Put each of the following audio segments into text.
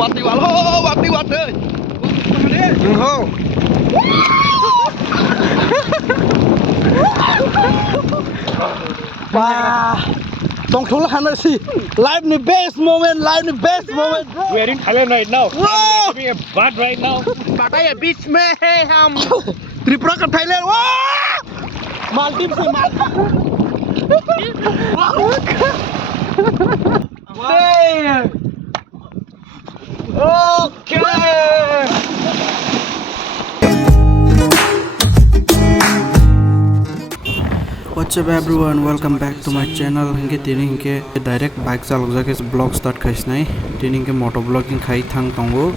wati wat ơi. Đừng hô. Wow. Don't call Hannah. Live the best moment. We are in Thailand right now. Whoa. We are having a bath right now. Pattaya beach में है हम. Tripura का Thailand. Wow. Maldives से Damn. Okay. What's up everyone, welcome back to my channel. Hinge tining ke direct bike chalok jake vlog start khaisnai. Tining ke motovlogging khai thang tongo.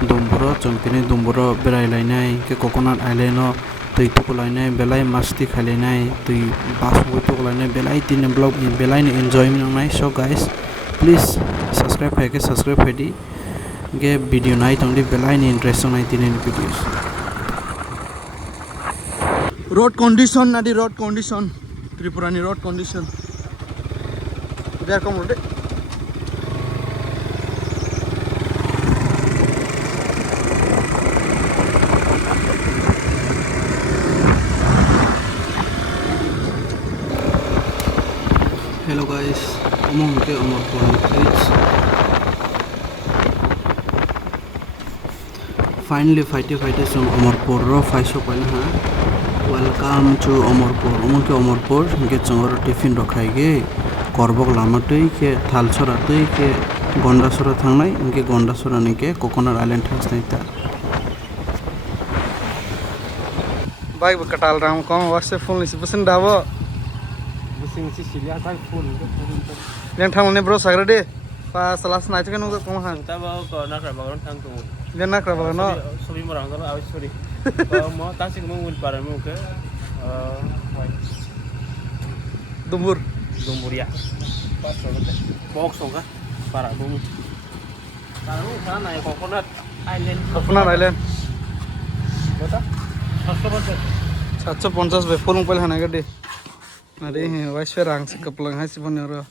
Dumboor chongpini Dumboor berai lainai ke Coconut Island O tui tukulainai belai masti khalainai tui basbo tukulainai belai tin vlog belai ni enjoyment nai. So guys, please subscribe hai ke subscribe hai di ge video nai tongdi belai ni interest nai tinin videos. Road condition nadi road condition. Tripurani road condition. There come road. Hello guys, among ke Amarpur reach. Finally fight from Amarpur ro 500 paila ha. Welcome to Amarpur. Amarpur ke chongor tiffin rokhai ge korbok lama tui ke thalsora tui ke gondasora thangnai ke gondasora ni ke Coconut Island thangsnai ta. Bike katal ram kom whatsapp phone lisi busin dabo. Busin si silia ta phone. Yang thang ne bro sagra de. Pa salas na chake nungko kom han. Ta ba ko na kra bagon thang tu. Dia na kra bagon no. Sobi morang ta awi sorry. Mo ta sik mo wil para mo ke Dumboor ya. Box hoga para bumi. Para mo sana ay Coconut Island. Kota? 750 be full pal hana gade. Are waiswe rang se kaplang hai sibon ro.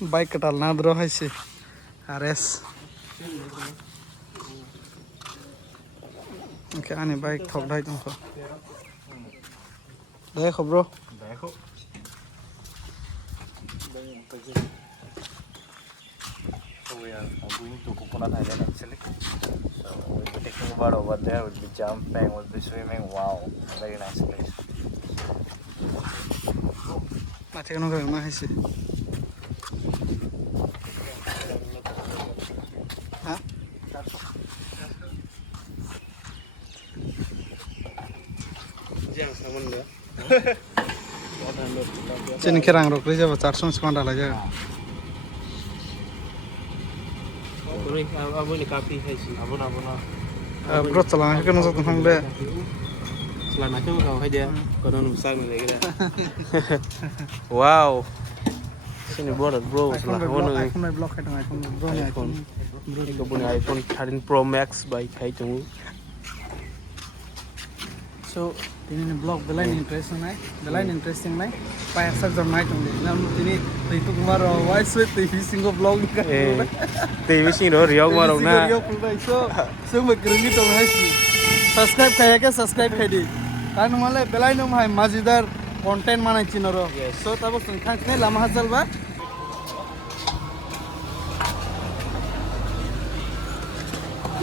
Bike katal na dro hai se. RS. Okay, ane bike thok dai tong ko. Dekho bro. Dekho. So we are going to Coconut Island actually. So we'll be taking a part over there. We'll be jumping. We'll be swimming. Wow, very nice place. Mate no ga ma hai se. Ha? Chini kerang rok reja 400 sepan dala ja. Abu ni kapi hai si. Abu na. Bro chalang ke no jat thang de. Selama tu kau hai dia. Kau non besar ni lagi dah. Wow. Sini bro, selama mana? iPhone blog hai tong iPhone bro ni iPhone. Bro ni kau punya iPhone 13 Pro Max by kai tu. So ini vlog belai interesting nai. Pa sak jam nai tong de. Nam ini tu kumar voice with the single vlog ka. TV sing ro riau marong na. So me krengi tong hai si. Subscribe khai ke subscribe khai di. Kan male belai nom hai mazidar content manai chinoro. So tabo sangkhang ne lama hasal ba.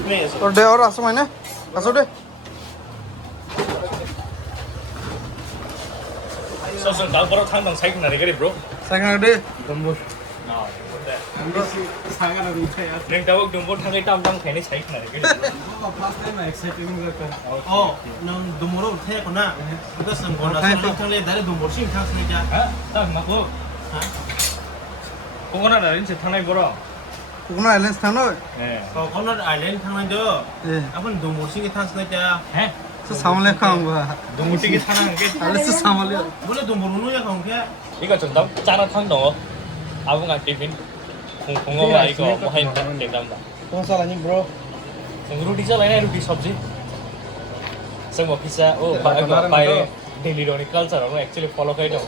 और day और आसो मैंने आसो day So dah baru thang cycle nari kali bro. Sayang deh. Dumboor. Nah, Dumboor sayang nari saya. Neng tahu Dumboor thang itu am kene cycle nari kali. First time exciting juga. Oh, neng Dumboor thang kena. Kita sengkona thang le dari Dumboor sing thang saja. Tak maku. Coconut Island se thang nai bro. Coconut Island thang no. Coconut Island thang nai do. Apa Dumboor sing thang saja. So samale खाऊंगा. Dumboor sing thang nai ke. Alis so samale. Boleh Dumboor nu ya खाऊं क्या? Ika contoh cara thang dong. Aku nggak tiffin. Kung apa iko mau hain thang dendam dah. Kung salah ni bro. Roti sa lain roti sabji. Semua pizza. Oh, by daily roni culture. Aku actually follow kai dong.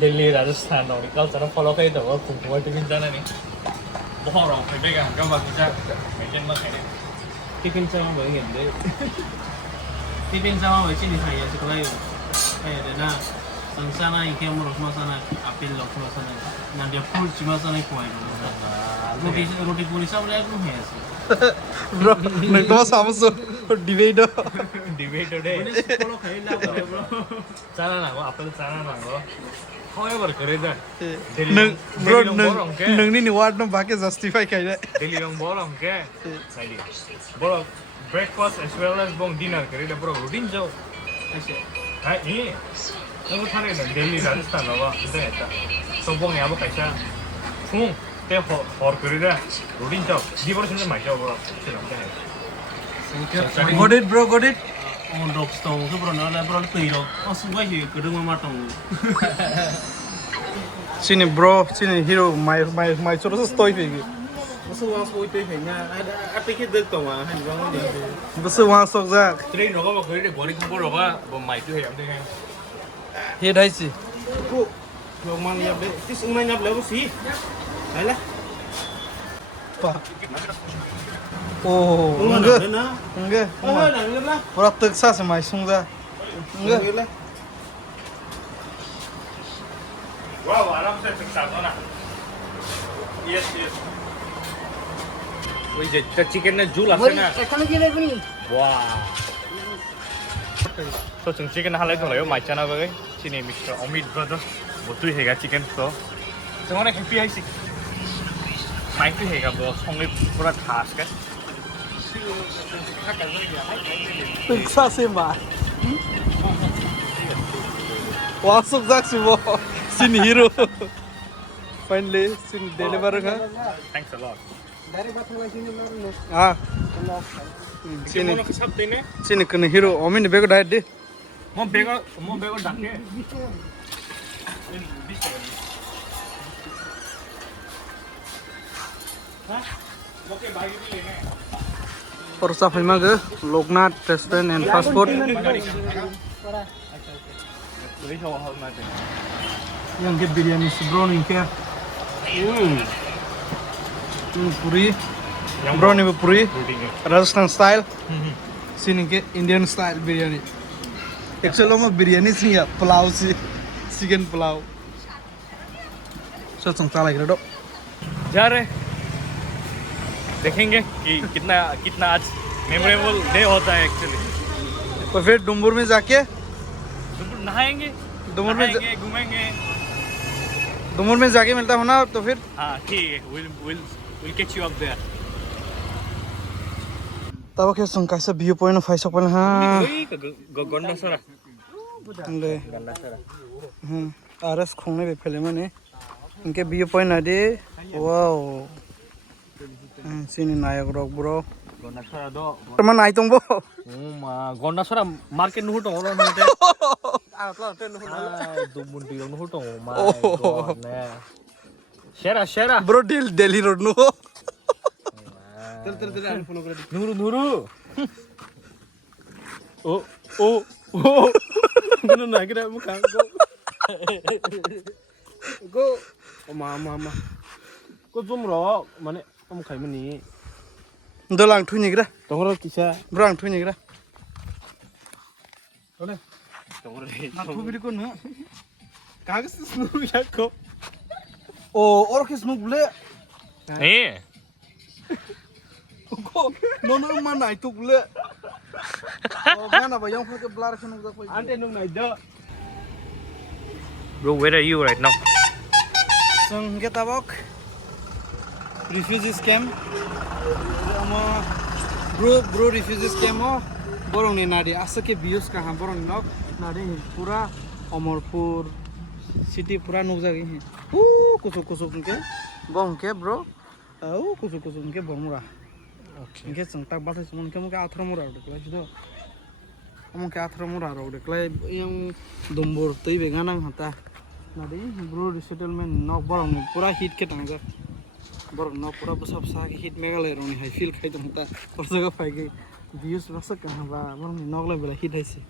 Delhi Rajasthan नौनि culture फलो खाइ त हो फुङफुङै tiffin जाना नि बहराव फैबाय गाहाम Gamba फैसा मेटेन मा खायनो टिफिन जामा भयो हेर्दै टिफिन जामा भयो चिनि खायो सिखलाय खायदेना संसाना इखे मरसमा साना आपिल लखमा साना नादिया फुल चिमा साना खुवाय रोटी पूरी सब ले गुम है Bro, nagtawa sama so debate. debate deh फलो खाइला bro जाना ना हो आपिल जाना ना हो however करे दा Bro, nangni ni word no baake justify kaila. Daily long bolong ke idea bro breakfast as well as bong dinner करे दा bro routine जाओ ऐसे हाय ये 너무 타네 나 델리 라जस्थान 나와 이제 했다 소봉 야보 가이사 풍 때호 헐 그리다 로딘 저 디버로 좀 많이 줘 bro Got it, bro, got it. On dog stone, so bro, now bro, tiro. Oh, so why you could do my matong? Sini bro, sini hero, my sort of story figure. So once we take him, I think it did to my hand. But so once of that, train roga ko रे गोरी को रोगा वो mic है हम देखें here I see. Yung man yab, this umay yab level si. Hala. Oh, Enggak. enggak. Oh, dah enggak lah. Pura teksa sama sungga. Enggak. wow आराम से फिक्स आता ना yes वही जे चिकन ने जूल आसे ना Kalau gini ni. wow so जों chicken हालाय दंलायो माइचाना बागै चिनि मिस्टर अमित ब्रदर बतुइ हेगा चिकन तो जों अनेक हेपी हाइसि माइक हेगा बो संगे पूरा खास के Teksa sama. Wasuk zak sih bo. Sini hero. Finally, sini deliver ka. thanks a lot Dari batas sini baru. Ah, chicken को सब देने sini kena hero. Omin bego diet deh. म बेगर डाके हां ओके भाई भी लेने और सफाई में गए Loknath restaurant and fast food yang ke biryani bro nih ke puri bro nih puri Rajasthan style sini ke Indian style biryani actually mah biryani sih ya pulau sih chicken pulau so संगता लग रहा जा रहे देखेंगे कि कितना आज memorable day होता है एक्चुअली तो फिर डुम्बुर में जाके नहाएंगे डुम्बुर में घूमेंगे डुम्बुर में जाके मिलता हो ना तो फिर हाँ ठीक है we'll catch you up there तब के संग कैसे व्यू पॉइंट फाइव सौ पॉइंट हाँ गंडा सरा ले आरएस खोने पे फैले मने इनके व्यू पॉइंट आ दे wow sini naik rock bro गंडा सरा दो teman naik tong bo गंडा सरा मार्केट नुहु दङ र नते दुमुन दियो नुहु दङ मा शेरा bro Delhi road nu Ter follow kira. nuru Oh. Guna nak kira muka go. Mama. Go zoom ro, mana kamu khaimani. dolang thu ni gra Tongro kisa. bro ang thu ni gra Ole. tongro na thu biri ko na Kagas snu ya ko. oh or kis nu bule A ko no ma nai tu bule oh gana ba yang phake blar khanu da koi Ante nung nai do. bro where are you right now sang getabok refugees camp ama bro refugees camp ho borong ni nadi asa ke views kahan borong nok nadi pura Amarpur city pura nuk jagi hi kusuk ke bong ke bro kusuk ke bomura okay ke sang tak balai semon ke muka athra mura udah kelas itu among ke athra mura udah kelas yang Dumboor tei beganang hata nadi bro resettlement nok borong ni pura hit ke tangga borong nok pura besar besar hit megalai roni hai feel khai tang hata और जगह पाएगी views बस कहाँ बा borong ni nok le bela hit hai si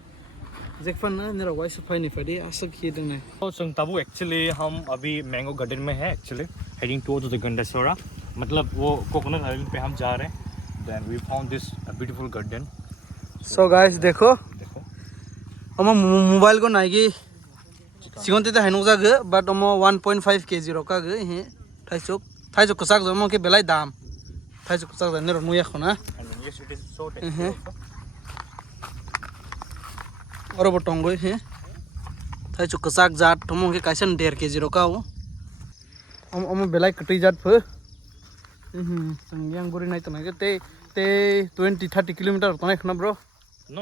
जेकफन ना नेरा vice fine फडी असक ही दंग ने तो संग तबु एक्चुअली हम अभी मैंगो गार्डन में है एक्चुअली हेडिंग टुवर्ड्स द गंडेसोरा मतलब वो कोकोनट आइलैंड पे हम जा रहे हैं then we found this beautiful garden so guys देखो हम मोबाइल को नाइगी सिगोनते त हाइनु जागो बट हम 1.5 केजी रका गो हे थाइजोक कसाक जम के बेलाय दाम थाइजोक कसाक ने र मुया खना yes it is so tasty और बटंगो हे थाइजोक कसाक जात हम के काइसन 1.5 केजी रका हो हम बेलाय कटै जात फ संग्यांग बुरी नाय तनागे ते 20-30 किलोमीटर तनाय खना ब्रो no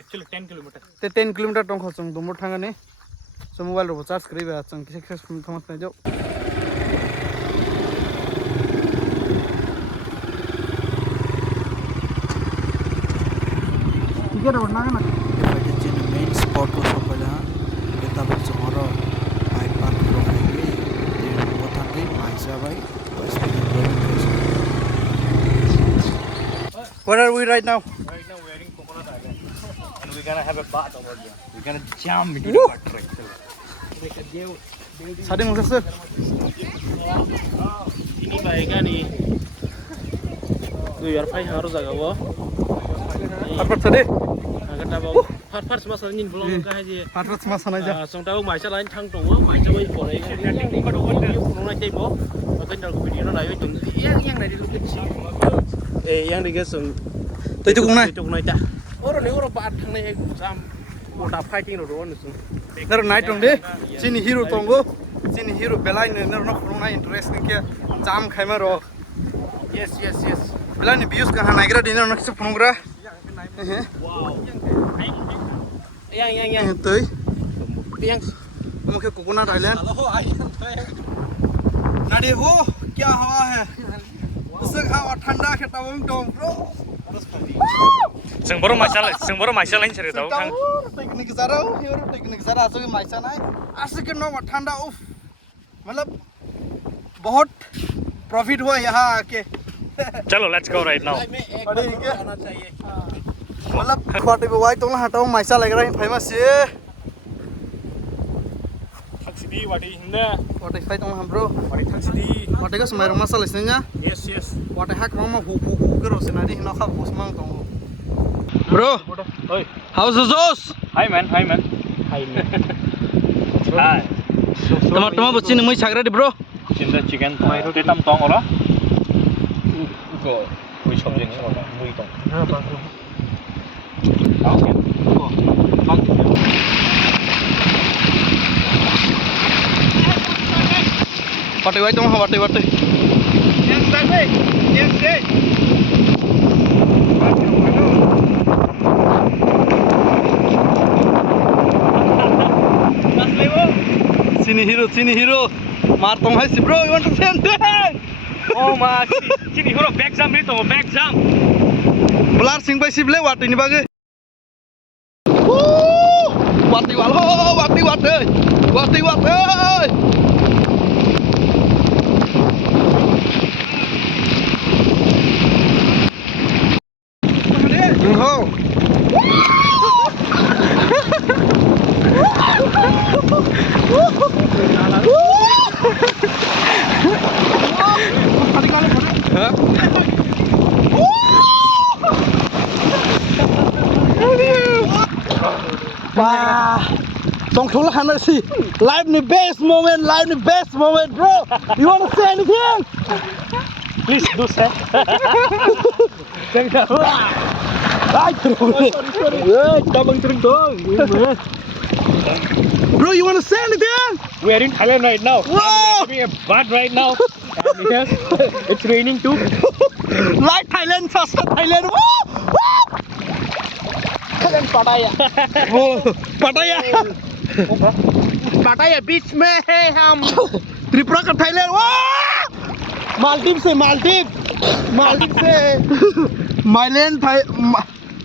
actually 10 kilometers ते 10 किलोमीटर टंग खसं दुमर थांगाने सो मोबाइल रो चार्ज करिबा चंग किसे थमत नाय जो टिकट वरना ना जे मेन स्पॉट को सपला बेता बच हरो बाइक पार्क रो खाइबे ते वो थाके माइसा भाई Where are we right now? right now we are in coconut island and we're gonna have a bath over there we're gonna jump into the water actually सादे मसस Ini baiknya nih. Tuh, यार भाई harus agak wo. Apa tadi? Agak apa? Part semasa ini belum kah aja. Part semasa aja. Song tahu macam lain thang tuh, macam ini boleh. Ini kalau orang dia pulang aja bo. Akan jalan video na layu tuh. Yang dari lu kecil. Yang di gesung. Itu kung na. Itu kung na ita. Orang ni orang part thang na jam. Udah fighting lo doang nih. Nero night dong deh. Sini hero tonggo. Sini hero belai nih nero nak kurang interest nih kia jam khaima ro. Yes. Belai nih views kah naik kira dinner nak sepuluh kira. Wow. Yang. Tuh. Yang. मुझे coconut island नडी हो क्या हवा है उससे हवा ठंडा के तवंग टोम ब्रो Sing baru masalah ini cerita tahu kan technique जरा हो हिरो टेक्निक जरा आसो के माइसा ना आसो के नो ठंडा उफ मतलब बहुत प्रॉफिट हुआ यहाँ आके चलो let's go right now अरे क्या मतलब पार्टी पे वाई तो ना हटाओ माइसा लग रहा है फेमस ये Taksi wadi hinda Watai fight on bro. wadi taksi Watai kas mayro masal isnya. yes Watai hak mama hu kero senadi hina khap bosmang tong. Bro, oi how's the sauce? hi man Hai. Tama bocin mui sagra di bro. cinta chicken mai roti tam tong ora go mui chop jeng ora mui tong Watai watai tong watai. Yang tadi. Sini hero. Mar tong hai si bro, you want to say anything? oh ma chini horo back jump ni tong back jump Belar sing bai sible watai ni bage. Watai walo, watai. Wah, tong thul han si. Live the best moment, bro. You want to say anything? please do say Ay, bro, you want to say anything? we are in Thailand right now Whoa! we are having a bath right now and yes it's raining too Like Thailand, first Thailand. Woo! Thailand Pattaya. Pattaya beach में है हम. त्रिपुरा का Thailand Maldives से my land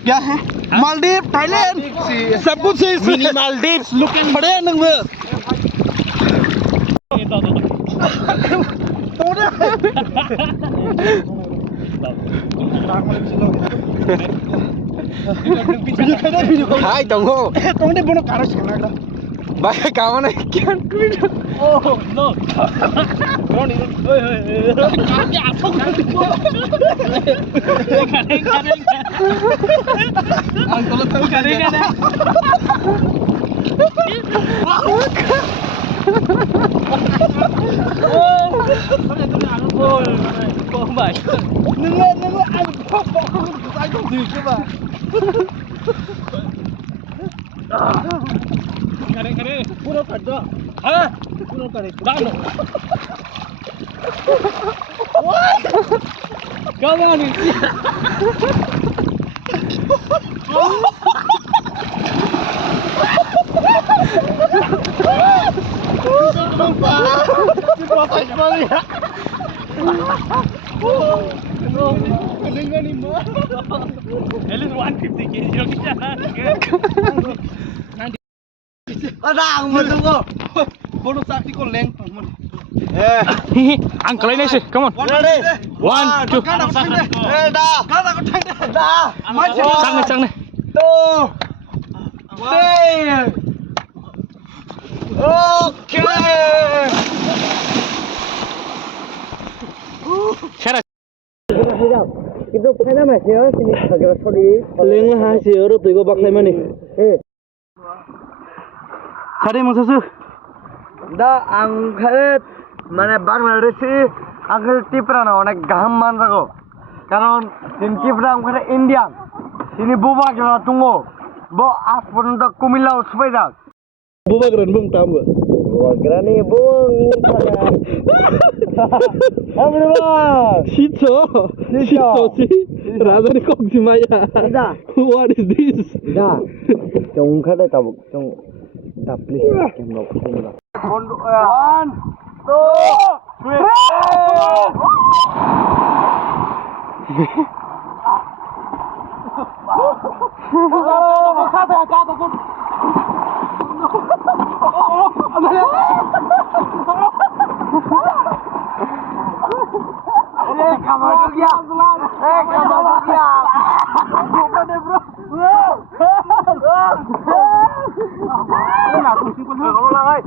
क्या है Maldives Thailand सब कुछ से Mini Maldives looking. बड़े नंग Hai tunggu. Kamu ni bono karas kena kena. Baik kamu nih kian video. Oh no. Kamu ni. Kaki asok. Kare. Angkol tu kare. Oh my. Nengok aku aku dulu ba. Kare. Pura kadda. Ha? Pura kare. Dano. What? Come on. At least 150 kg ada macam tu. Bono sakti ko leng teman. Uncle ini sih, come on. 1, 2. Dah. Sang. 2. 3. Okay. Cara. Itu mana masih sini agak sorry. Leng hasil orang tu go khailaimani. Sari mangsasu. Da angkat mana Bangladeshi angkat Tripura na onek gaham manjago. Karon sin Tripura angkat India. Sini buba kena tunggu. Bo aspun da Kumila uspaida. Buba keren bung tamu. Buba keren ni bung. Everyone. Shito. Raja ni kok si Maya. Da. What is this? Da. Jong kada tabuk jong. Da please camera. 1, 2, 3.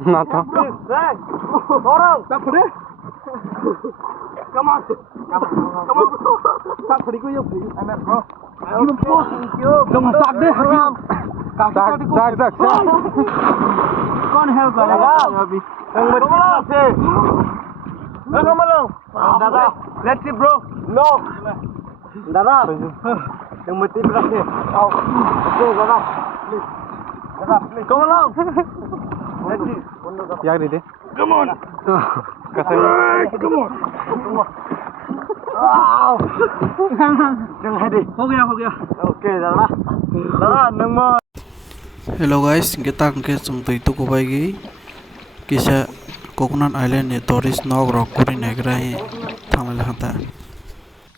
Nata. Orang. Tak boleh. Come on. Tak boleh kau yuk. Amer bro. Thank you. Jangan tak deh. Sak. कौन help करेगा अभी कमला से कमला दादा let's see bro no दादा तुम मत रखे आओ ओके दादा प्लीज दादा प्लीज कमला लेट्स सी यार दे कम ऑन कसम कम ऑन वाओ जंग है दे हो गया ओके दादा number Hello guys, kita angke sung tu ko bagi kisah Coconut Island ni tourist nog rock kuri negrai thamala hata.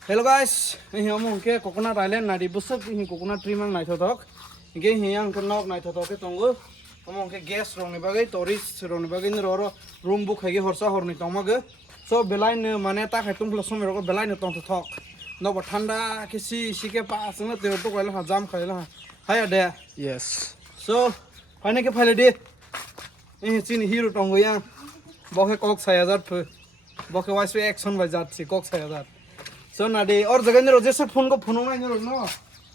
Hello guys, ini omong ke Coconut Island nadi busuk ini coconut tree mang nai thotok. Ini yang ke nog nai thotok ke tunggu. Omong ke guest rong ni bagai tourist rong ni bagai ni roro room book hagi horsa horni tongmage. So belain mane ta khatung plus me roko belain tong thotok. No ba thanda kisi sike pa asna te to kaila ha jam kaila ha. Hai ade. Yes. So, paने के file दे ये चीनी hero टंगो यहाँ बॉके Kock 6000 पे बॉके vice पे action बजात सी Kock 6000 सो ना दे और जगह ने रोजे से फोन को फोनो में ने नो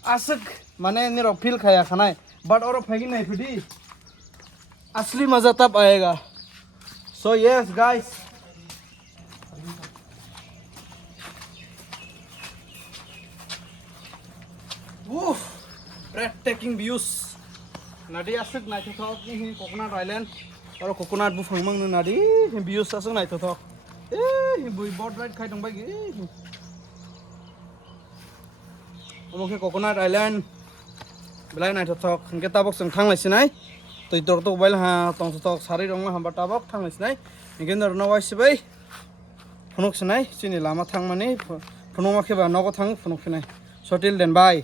आसक माने ने रो फील खाया खाना है बट और फेंकी नहीं फिटी असली मजा तब आएगा so yes guys Woof! Breathtaking views. Nadi asik naik thotok ni Coconut Island. Kalau coconut bu fangmang nu nadi views asik naik thotok. Bui boat ride khai dong bagi. Oke Coconut Island. Belai naik thotok. Hingga tabok seng thang lai sinai. Toi tor to bail ha tong thotok sari dong hamba tabok thang lai sinai. Hingga nor nawai sibai. Phunuk sinai sini lama thang mani phunuk makhe ba nogo thang phunuk sinai. So till then bye.